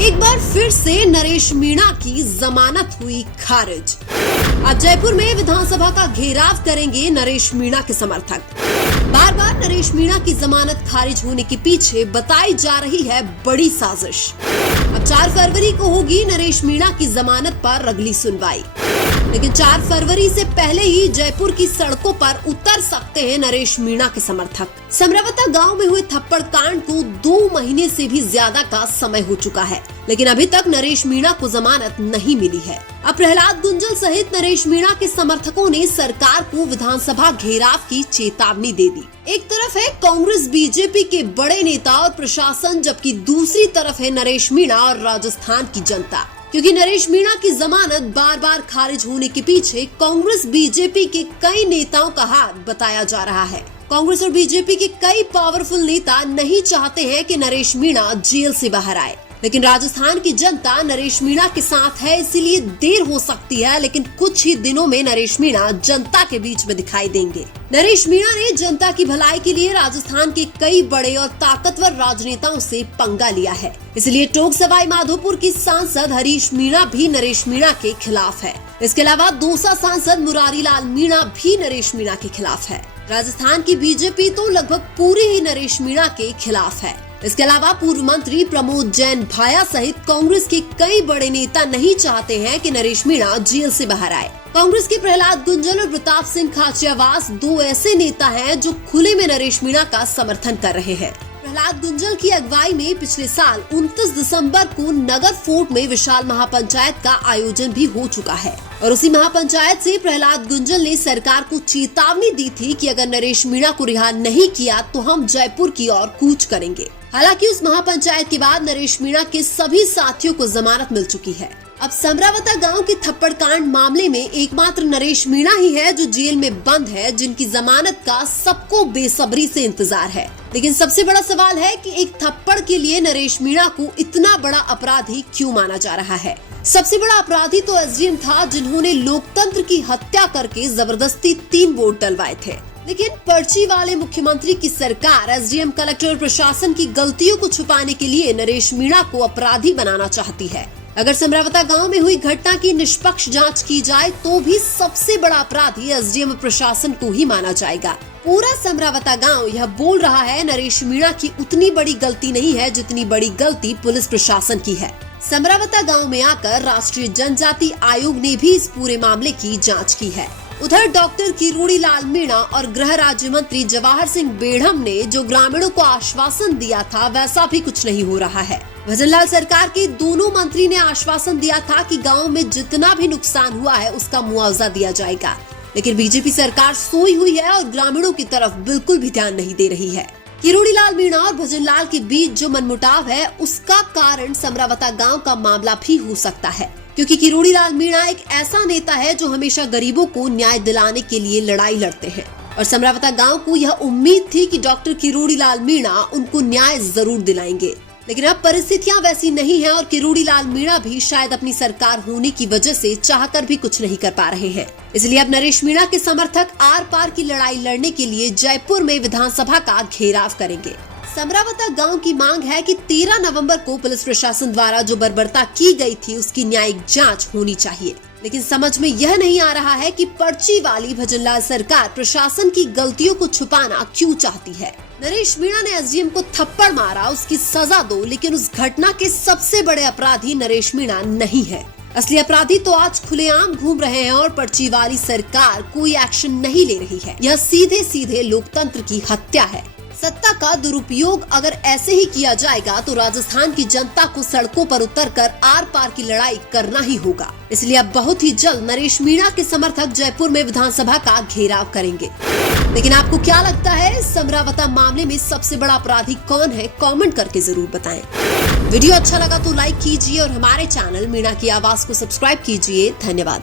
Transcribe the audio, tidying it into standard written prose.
एक बार फिर से नरेश मीणा की जमानत हुई खारिज। अब जयपुर में विधानसभा का घेराव करेंगे नरेश मीणा के समर्थक। बार बार नरेश मीणा की जमानत खारिज होने के पीछे बताई जा रही है बड़ी साजिश। अब 4 फरवरी को होगी नरेश मीणा की जमानत पर अगली सुनवाई, लेकिन 4 फरवरी से पहले ही जयपुर की सड़कों पर उतर सकते हैं नरेश मीणा के समर्थक। समरावता गांव में हुए थप्पड़ कांड को 2 महीने से भी ज्यादा का समय हो चुका है, लेकिन अभी तक नरेश मीणा को जमानत नहीं मिली है। अब प्रहलाद गुंजल सहित नरेश मीणा के समर्थकों ने सरकार को विधानसभा घेराव की चेतावनी दे दी। एक तरफ है कांग्रेस बीजेपी के बड़े नेता और प्रशासन, जबकि दूसरी तरफ है नरेश मीणा और राजस्थान की जनता। क्योंकि नरेश मीणा की जमानत बार बार खारिज होने के पीछे कांग्रेस बीजेपी के कई नेताओं का हाथ बताया जा रहा है। कांग्रेस और बीजेपी के कई पावरफुल नेता नहीं चाहते हैं कि नरेश मीणा जेल से बाहर आए, लेकिन राजस्थान की जनता नरेश मीणा के साथ है, इसीलिए देर हो सकती है, लेकिन कुछ ही दिनों में नरेश मीणा जनता के बीच में दिखाई देंगे। नरेश मीणा ने जनता की भलाई के लिए राजस्थान के कई बड़े और ताकतवर राजनेताओं से पंगा लिया है, इसलिए टोंक सवाई माधोपुर की सांसद हरीश मीणा भी नरेश मीणा के खिलाफ है। इसके अलावा दौसा सांसद मुरारी लाल मीणा भी नरेश मीणा के खिलाफ है। राजस्थान की बीजेपी तो लगभग पूरी ही नरेश मीणा के खिलाफ है। इसके अलावा पूर्व मंत्री प्रमोद जैन भाया सहित कांग्रेस के कई बड़े नेता नहीं चाहते हैं कि नरेश मीणा जेल से बाहर आए। कांग्रेस के प्रहलाद गुंजल और प्रताप सिंह खाचरियावास 2 ऐसे नेता हैं जो खुले में नरेश मीणा का समर्थन कर रहे हैं। प्रहलाद गुंजल की अगुवाई में पिछले साल 29 दिसंबर को नगर फोर्ट में विशाल महापंचायत का आयोजन भी हो चुका है, और उसी महापंचायत से प्रहलाद गुंजल ने सरकार को चेतावनी दी थी कि अगर नरेश मीणा को रिहा नहीं किया तो हम जयपुर की ओर कूच करेंगे। हालांकि उस महापंचायत के बाद नरेश मीणा के सभी साथियों को जमानत मिल चुकी है। अब समरावता गांव के थप्पड़ कांड मामले में एकमात्र नरेश मीणा ही है जो जेल में बंद है, जिनकी जमानत का सबको बेसब्री से इंतजार है। लेकिन सबसे बड़ा सवाल है कि एक थप्पड़ के लिए नरेश मीणा को इतना बड़ा अपराधी क्यों माना जा रहा है। सबसे बड़ा अपराधी तो एसडीएम था, जिन्होंने लोकतंत्र की हत्या करके जबरदस्ती 3 वोट डलवाए थे। लेकिन पर्ची वाले मुख्यमंत्री की सरकार एसडीएम, कलेक्टर और प्रशासन की गलतियों को छुपाने के लिए नरेश मीणा को अपराधी बनाना चाहती है। अगर समरावता गांव में हुई घटना की निष्पक्ष जांच की जाए तो भी सबसे बड़ा अपराधी एसडीएम प्रशासन को ही माना जाएगा। पूरा समरावता गांव यह बोल रहा है नरेश मीणा की उतनी बड़ी गलती नहीं है जितनी बड़ी गलती पुलिस प्रशासन की है। समरावता गांव में आकर राष्ट्रीय जनजाति आयोग ने भी इस पूरे मामले की जांच की है। उधर डॉक्टर किरोड़ी लाल मीणा और गृह राज्य मंत्री जवाहर सिंह बेढ़म ने जो ग्रामीणों को आश्वासन दिया था, वैसा भी कुछ नहीं हो रहा है। भजनलाल सरकार के दोनों मंत्री ने आश्वासन दिया था कि गांव में जितना भी नुकसान हुआ है उसका मुआवजा दिया जाएगा, लेकिन बीजेपी सरकार सोई हुई है और ग्रामीणों की तरफ बिल्कुल भी ध्यान नहीं दे रही है। किरोड़ी लाल मीणा और भजनलाल के बीच जो मनमुटाव है, उसका कारण समरावता गांव का मामला भी हो सकता है, क्योंकि किरोड़ी लाल मीणा एक ऐसा नेता है जो हमेशा गरीबों को न्याय दिलाने के लिए लड़ाई लड़ते हैं, और समरावता गांव को यह उम्मीद थी कि डॉक्टर किरोड़ी लाल मीणा उनको न्याय जरूर दिलाएंगे। लेकिन अब परिस्थितियां वैसी नहीं है और किरोड़ी लाल मीणा भी शायद अपनी सरकार होने की वजह से चाहकर भी कुछ नहीं कर पा रहे हैं। इसलिए अब नरेश मीणा के समर्थक आर पार की लड़ाई लड़ने के लिए जयपुर में विधानसभा का घेराव करेंगे। समरावता गांव की मांग है कि 13 नवंबर को पुलिस प्रशासन द्वारा जो बर्बरता की गई थी उसकी न्यायिक जांच होनी चाहिए, लेकिन समझ में यह नहीं आ रहा है कि पर्ची वाली भजनलाल सरकार प्रशासन की गलतियों को छुपाना क्यों चाहती है। नरेश मीणा ने एसडीएम को थप्पड़ मारा, उसकी सजा दो, लेकिन उस घटना के सबसे बड़े अपराधी नरेश मीणा नहीं है। असली अपराधी तो आज खुलेआम घूम रहे हैं और पर्ची वाली सरकार कोई एक्शन नहीं ले रही है। यह सीधे सीधे लोकतंत्र की हत्या है। सत्ता का दुरुपयोग अगर ऐसे ही किया जाएगा तो राजस्थान की जनता को सड़कों पर उतरकर आर पार की लड़ाई करना ही होगा। इसलिए अब बहुत ही जल्द नरेश मीणा के समर्थक जयपुर में विधानसभा का घेराव करेंगे। लेकिन आपको क्या लगता है, समरावता मामले में सबसे बड़ा अपराधी कौन है? कमेंट करके जरूर बताएं। वीडियो अच्छा लगा तो लाइक कीजिए और हमारे चैनल मीणा की आवाज को सब्सक्राइब कीजिए। धन्यवाद।